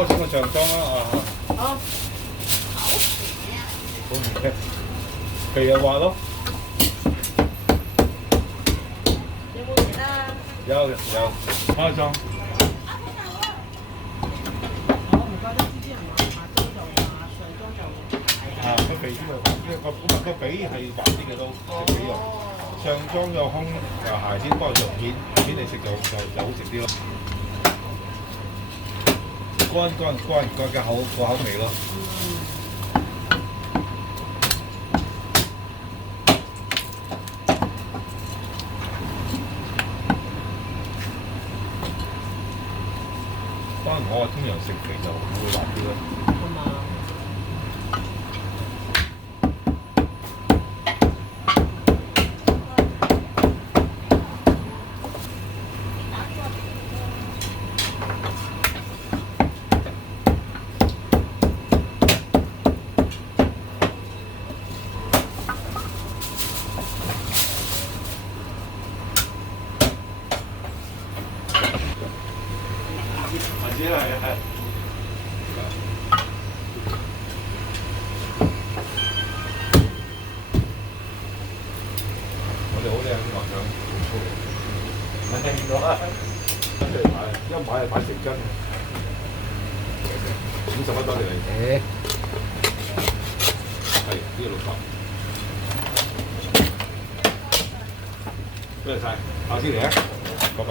多整個上裝啦啊！好。好嘅，肥又滑咯。有冇其他？有包裝。唔怪得之前話下裝就話上裝就啊，個肥啲就個髀係滑啲嘅都食髀肉，上裝有胸又鞋啲，不過肉片你食就好食啲咯。乾嘅口味咯。可能我通常食肥就會滑啲咯。係嘛？係。我哋好靚嘅話想，咪聽到啦，出嚟買，一買係買成斤，50蚊多謝你。係呢個600，多謝晒，下次嚟啊，拜拜。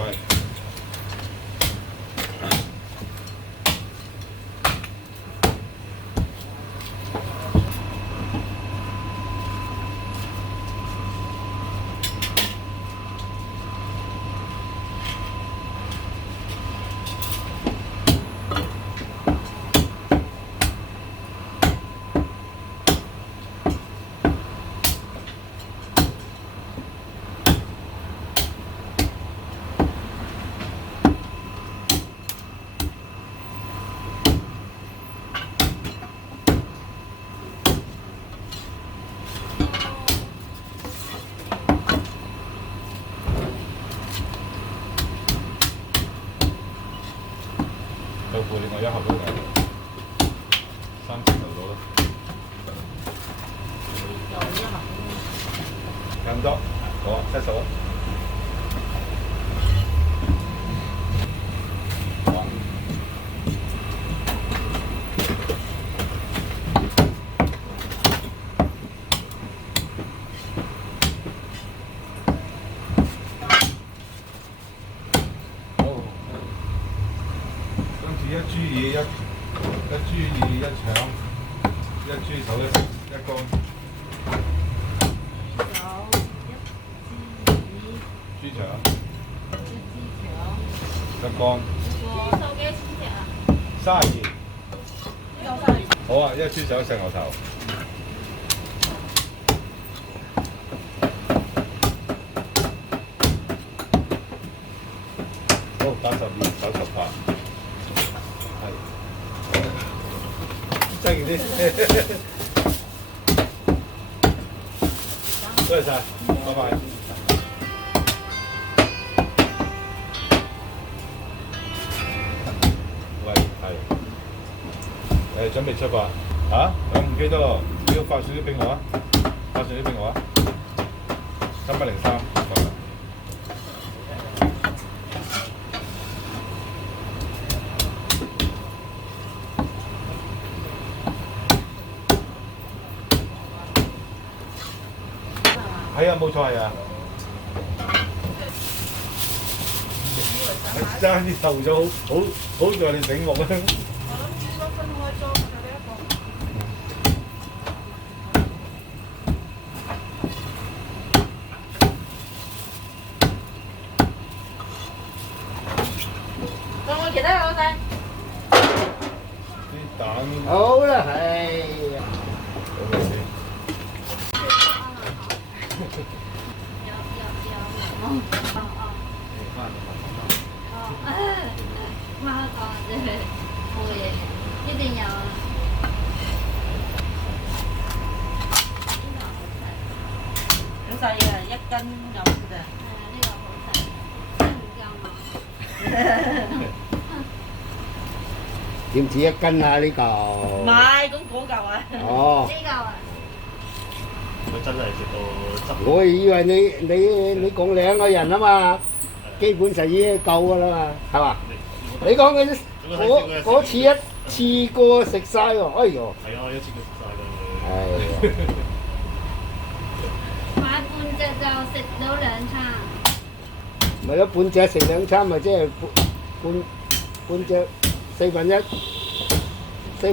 豆腐另外一盒都嚟，3錢到啦。又一盒。咁多，好啊，70啊。一豬耳一腸，一豬手一乾。豬腸。一乾。豬手幾多錢隻啊？32。好啊，一豬手1隻牛頭。好，82、98。真嘅啲，多謝晒，拜拜。喂，係，準備出發嚇？我唔記得咯，你要發少少俾我啊，發少少俾我啊，303。係啊，冇錯係啊。爭啲瘦咗，好在你醒目啊！我諗應該分開裝㗎呢一個。仲有冇其他嘅老細？啲蛋。好啦，係。等陣先。一定有。好細嘅，1斤咁嘅咋？係啊，呢個好細，真唔夠嘛。點止一斤啊？呢嚿？唔係，咁嗰嚿啊。哦，呢嚿啊，佢真係食到汁。我以為你講兩個人啊嘛，基本上已經夠噶啦嘛，係嘛？你講嗰次一次過食晒喎，哎呦！係啊，一次過食晒㗎。係啊。買半隻就食到2餐。咪咯，半隻食2餐咪即係半隻四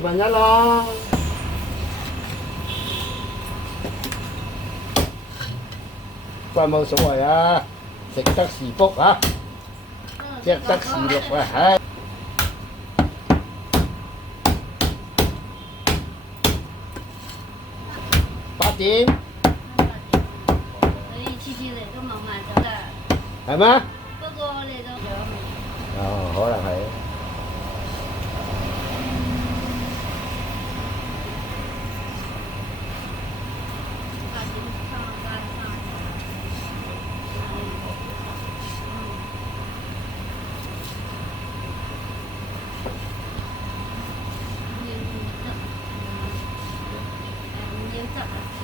分一咯。不過冇所謂啊，食得是福啊，食得是祿啊，唉。8點。所以次次嚟都冇買咗啦。係咩？不過嚟到咗未？哦，可能係。8點翻翻翻。要汁啊！